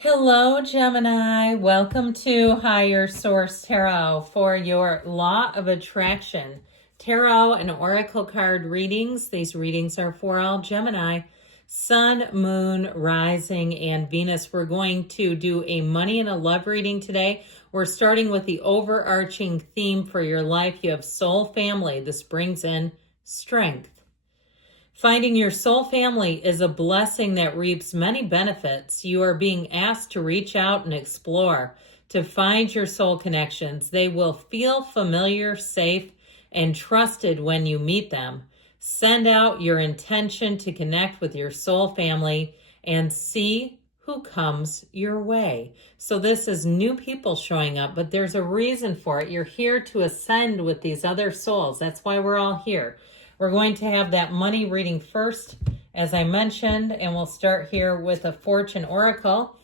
Hello, Gemini. Welcome to Higher Source Tarot for your Law of Attraction Tarot and Oracle card readings. These readings are for all Gemini, Sun, Moon, Rising, and Venus. We're going to do a money and a love reading today. We're starting with the overarching theme for your life. You have soul family. This brings in strength. Finding your soul family is a blessing that reaps many benefits. You are being asked to reach out and explore, to find your soul connections. They will feel familiar, safe, and trusted when you meet them. Send out your intention to connect with your soul family and see who comes your way. So this is new people showing up, but there's a reason for it. You're here to ascend with these other souls. That's why we're all here. We're going to have that money reading first, as I mentioned, and we'll start here with a fortune oracle.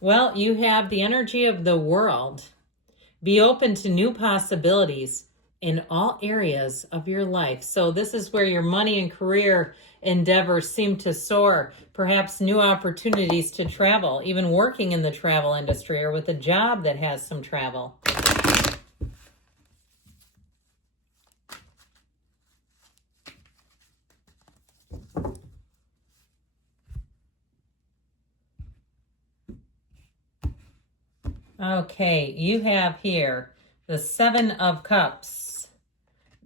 Well, you have the energy of the world. Be open to new possibilities in all areas of your life. So this is where your money and career endeavors seem to soar. Perhaps new opportunities to travel, even working in the travel industry or with a job that has some travel. Okay, you have here the Seven of Cups,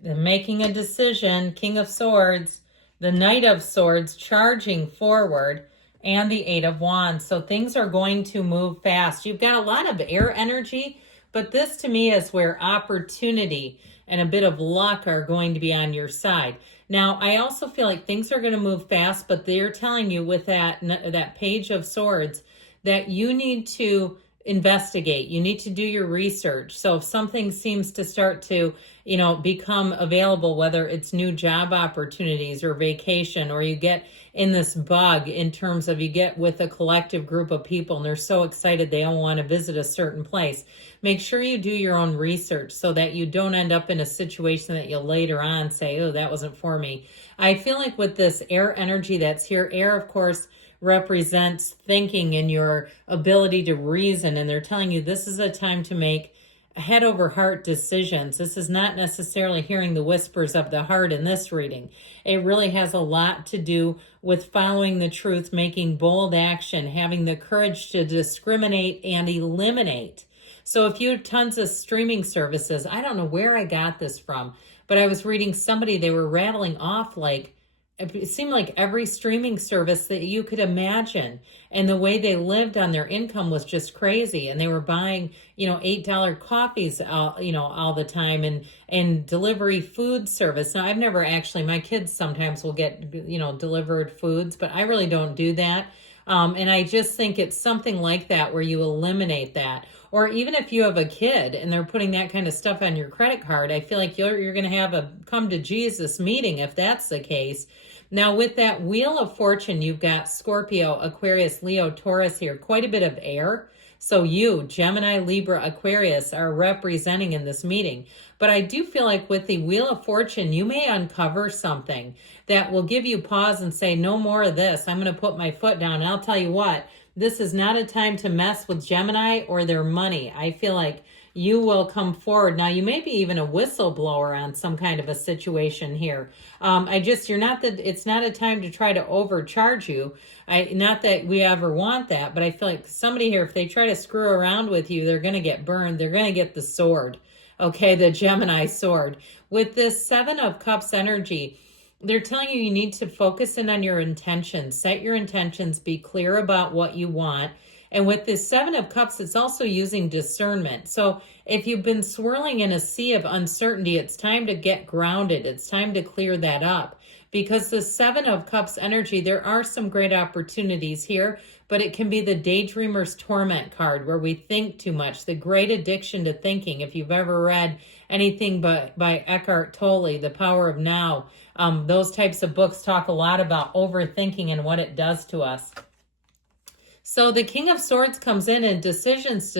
the making a decision, King of Swords, the Knight of Swords charging forward, and the Eight of Wands. So things are going to move fast. You've got a lot of air energy, but this to me is where opportunity and a bit of luck are going to be on your side. Now, I also feel like things are going to move fast, but they're telling you with that Page of Swords that you need to investigate. You need to do your research. So if something seems to start to, become available, whether it's new job opportunities or vacation, or you get in this bug in terms of you get with a collective group of people and they're so excited they all want to visit a certain place, make sure you do your own research so that you don't end up in a situation that you'll later on say, oh, that wasn't for me. I feel like with this air energy that's here, air, of course, represents thinking and your ability to reason, and they're telling you this is a time to make head over heart decisions. This is not necessarily hearing the whispers of the heart in this reading. It really has a lot to do with following the truth, making bold action, having the courage to discriminate and eliminate. So if you have tons of streaming services, I don't know where I got this from, but I was reading somebody, they were rattling off like it seemed like every streaming service that you could imagine. And the way they lived on their income was just crazy. And they were buying, $8 coffees, all the time, and delivery food service. Now, I've never actually, my kids sometimes will get, delivered foods, but I really don't do that. And I just think it's something like that where you eliminate that. Or even if you have a kid and they're putting that kind of stuff on your credit card, I feel like you're going to have a come to Jesus meeting if that's the case. Now with that Wheel of Fortune, you've got Scorpio, Aquarius, Leo, Taurus here, quite a bit of air. So you, Gemini, Libra, Aquarius, are representing in this meeting. But I do feel like with the Wheel of Fortune, you may uncover something that will give you pause and say, no more of this. I'm going to put my foot down. And I'll tell you what, this is not a time to mess with Gemini or their money. I feel like you will come forward. Now, you may be even a whistleblower on some kind of a situation here. It's not a time to try to overcharge you. Not that we ever want that, but I feel like somebody here, if they try to screw around with you, they're going to get burned. They're going to get the sword. Okay, the Gemini sword. With this Seven of Cups energy, they're telling you need to focus in on your intentions. Set your intentions. Be clear about what you want. And with this Seven of Cups, it's also using discernment. So if you've been swirling in a sea of uncertainty, it's time to get grounded. It's time to clear that up. Because the Seven of Cups energy, there are some great opportunities here, but it can be the daydreamer's torment card where we think too much, the great addiction to thinking. If you've ever read anything by Eckhart Tolle, The Power of Now, those types of books talk a lot about overthinking and what it does to us. So the King of Swords comes in and decisions.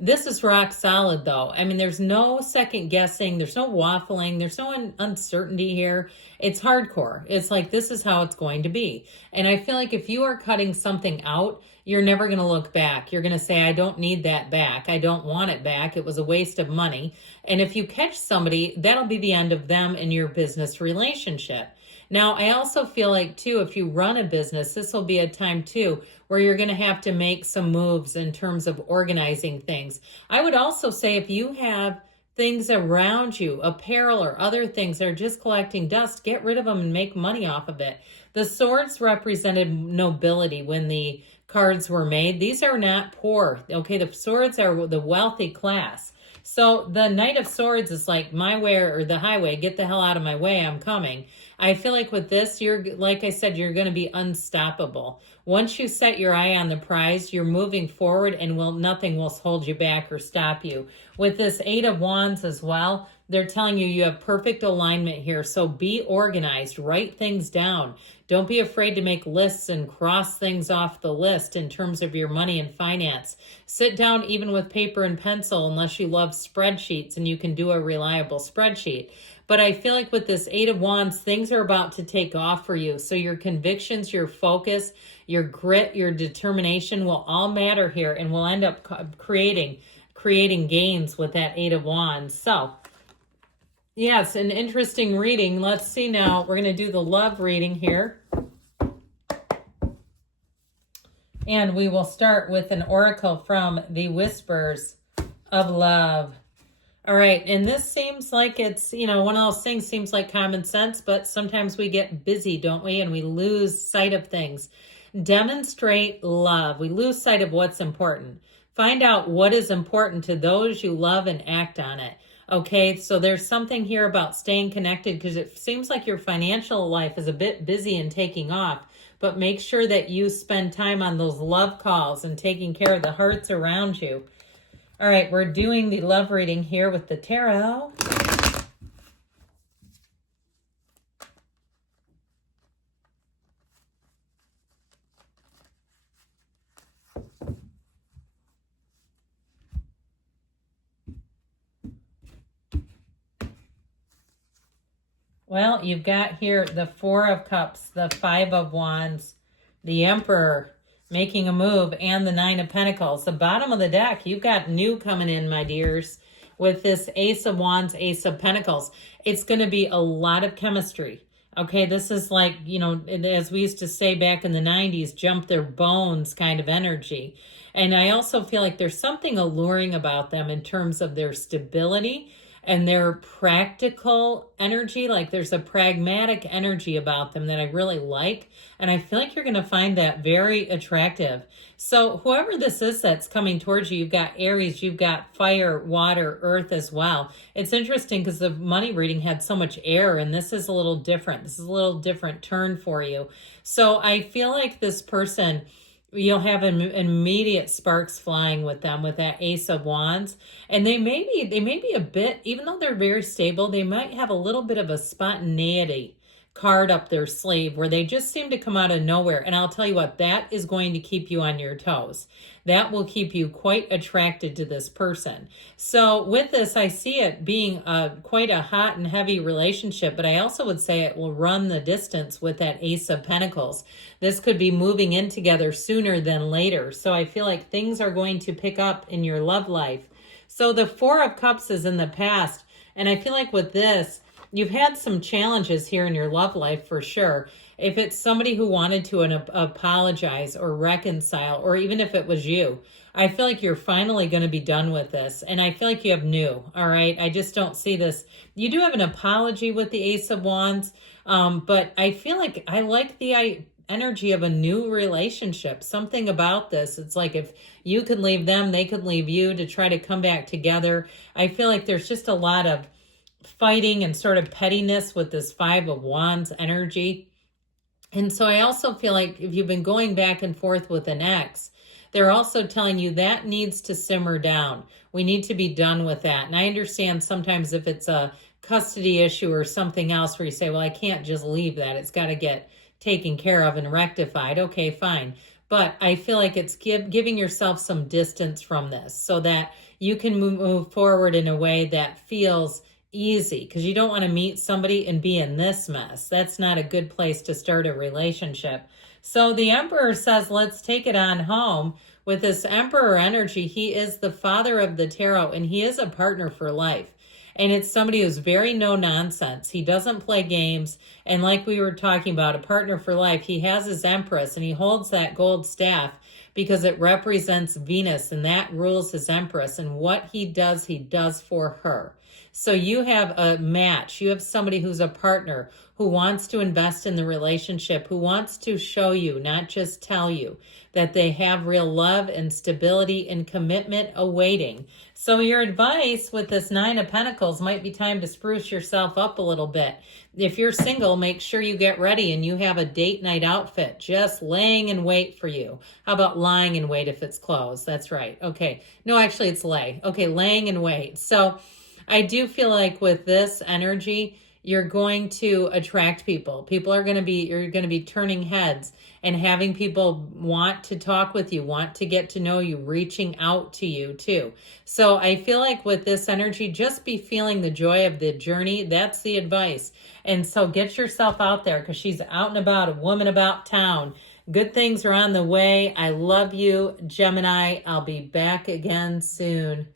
This is rock solid, though. I mean, there's no second guessing. There's no waffling. There's no uncertainty here. It's hardcore. It's like, this is how it's going to be. And I feel like if you are cutting something out, you're never going to look back. You're going to say, I don't need that back. I don't want it back. It was a waste of money. And if you catch somebody, that'll be the end of them and your business relationship. Now, I also feel like, too, if you run a business, this will be a time, too, where you're going to have to make some moves in terms of organizing things. I would also say if you have things around you, apparel or other things that are just collecting dust, get rid of them and make money off of it. The swords represented nobility when the cards were made. These are not poor. Okay, the swords are the wealthy class. So the Knight of Swords is like, my way or the highway, get the hell out of my way, I'm coming. I feel like with this, you're, like I said, you're going to be unstoppable. Once you set your eye on the prize, you're moving forward and nothing will hold you back or stop you. With this Eight of Wands as well, they're telling you you have perfect alignment here. So be organized, write things down. Don't be afraid to make lists and cross things off the list in terms of your money and finance. Sit down even with paper and pencil unless you love spreadsheets and you can do a reliable spreadsheet. But I feel like with this Eight of Wands, things are about to take off for you. So your convictions, your focus, your grit, your determination will all matter here and will end up creating gains with that Eight of Wands. So yes, an interesting reading. Let's see now. We're going to do the love reading here. And we will start with an oracle from the Whispers of Love. All right, and this seems like it's, one of those things seems like common sense, but sometimes we get busy, don't we? And we lose sight of things. Demonstrate love. We lose sight of what's important. Find out what is important to those you love and act on it. Okay, so there's something here about staying connected because it seems like your financial life is a bit busy and taking off, but make sure that you spend time on those love calls and taking care of the hearts around you. All right, we're doing the love reading here with the tarot. Well, you've got here the Four of Cups, the Five of Wands, the Emperor making a move, and the Nine of Pentacles. The bottom of the deck, you've got new coming in, my dears, with this Ace of Wands, Ace of Pentacles. It's going to be a lot of chemistry. Okay, this is like, as we used to say back in the 90s, jump their bones kind of energy. And I also feel like there's something alluring about them in terms of their stability and their practical energy. Like there's a pragmatic energy about them that I really like. And I feel like you're going to find that very attractive. So whoever this is that's coming towards you, you've got Aries, you've got fire, water, earth as well. It's interesting because the money reading had so much air, and this is a little different. This is a little different turn for you. So I feel like this person, you'll have immediate sparks flying with them with that Ace of Wands. And they may be a bit, even though they're very stable, they might have a little bit of a spontaneity card up their sleeve where they just seem to come out of nowhere. And I'll tell you what, that is going to keep you on your toes. That will keep you quite attracted to this person. So with this, I see it being quite a hot and heavy relationship, but I also would say it will run the distance with that Ace of Pentacles. This could be moving in together sooner than later. So I feel like things are going to pick up in your love life. So the Four of Cups is in the past. And I feel like with this, you've had some challenges here in your love life for sure. If it's somebody who wanted to apologize or reconcile, or even if it was you, I feel like you're finally going to be done with this. And I feel like you have new, all right? I just don't see this. You do have an apology with the Ace of Wands, but I feel like I like the energy of a new relationship. Something about this. It's like if you could leave them, they could leave you to try to come back together. I feel like there's just a lot of fighting and sort of pettiness with this Five of Wands energy. And so I also feel like if you've been going back and forth with an ex, they're also telling you that needs to simmer down. We need to be done with that. And I understand sometimes if it's a custody issue or something else where you say, well, I can't just leave that. It's got to get taken care of and rectified. Okay, fine. But I feel like it's giving yourself some distance from this so that you can move forward in a way that feels easy, because you don't want to meet somebody and be in this mess. That's not a good place to start a relationship. So the Emperor says, let's take it on home. With this Emperor energy, he is the father of the tarot, and he is a partner for life. And it's somebody who's very no nonsense. He doesn't play games. And like we were talking about, a partner for life, he has his Empress, and he holds that gold staff because it represents Venus, and that rules his Empress. And what he does for her. So you have a match. You have somebody who's a partner who wants to invest in the relationship, who wants to show you, not just tell you, that they have real love and stability and commitment awaiting. So your advice with this Nine of Pentacles might be time to spruce yourself up a little bit. If you're single, make sure you get ready and you have a date night outfit just laying in wait for you. How about lying in wait if it's closed? That's right. Okay. No, actually it's lay. Okay, laying in wait. So I do feel like with this energy, you're going to attract people. You're going to be turning heads and having people want to talk with you, want to get to know you, reaching out to you too. So I feel like with this energy, just be feeling the joy of the journey. That's the advice. And so get yourself out there, because she's out and about, a woman about town. Good things are on the way. I love you, Gemini. I'll be back again soon.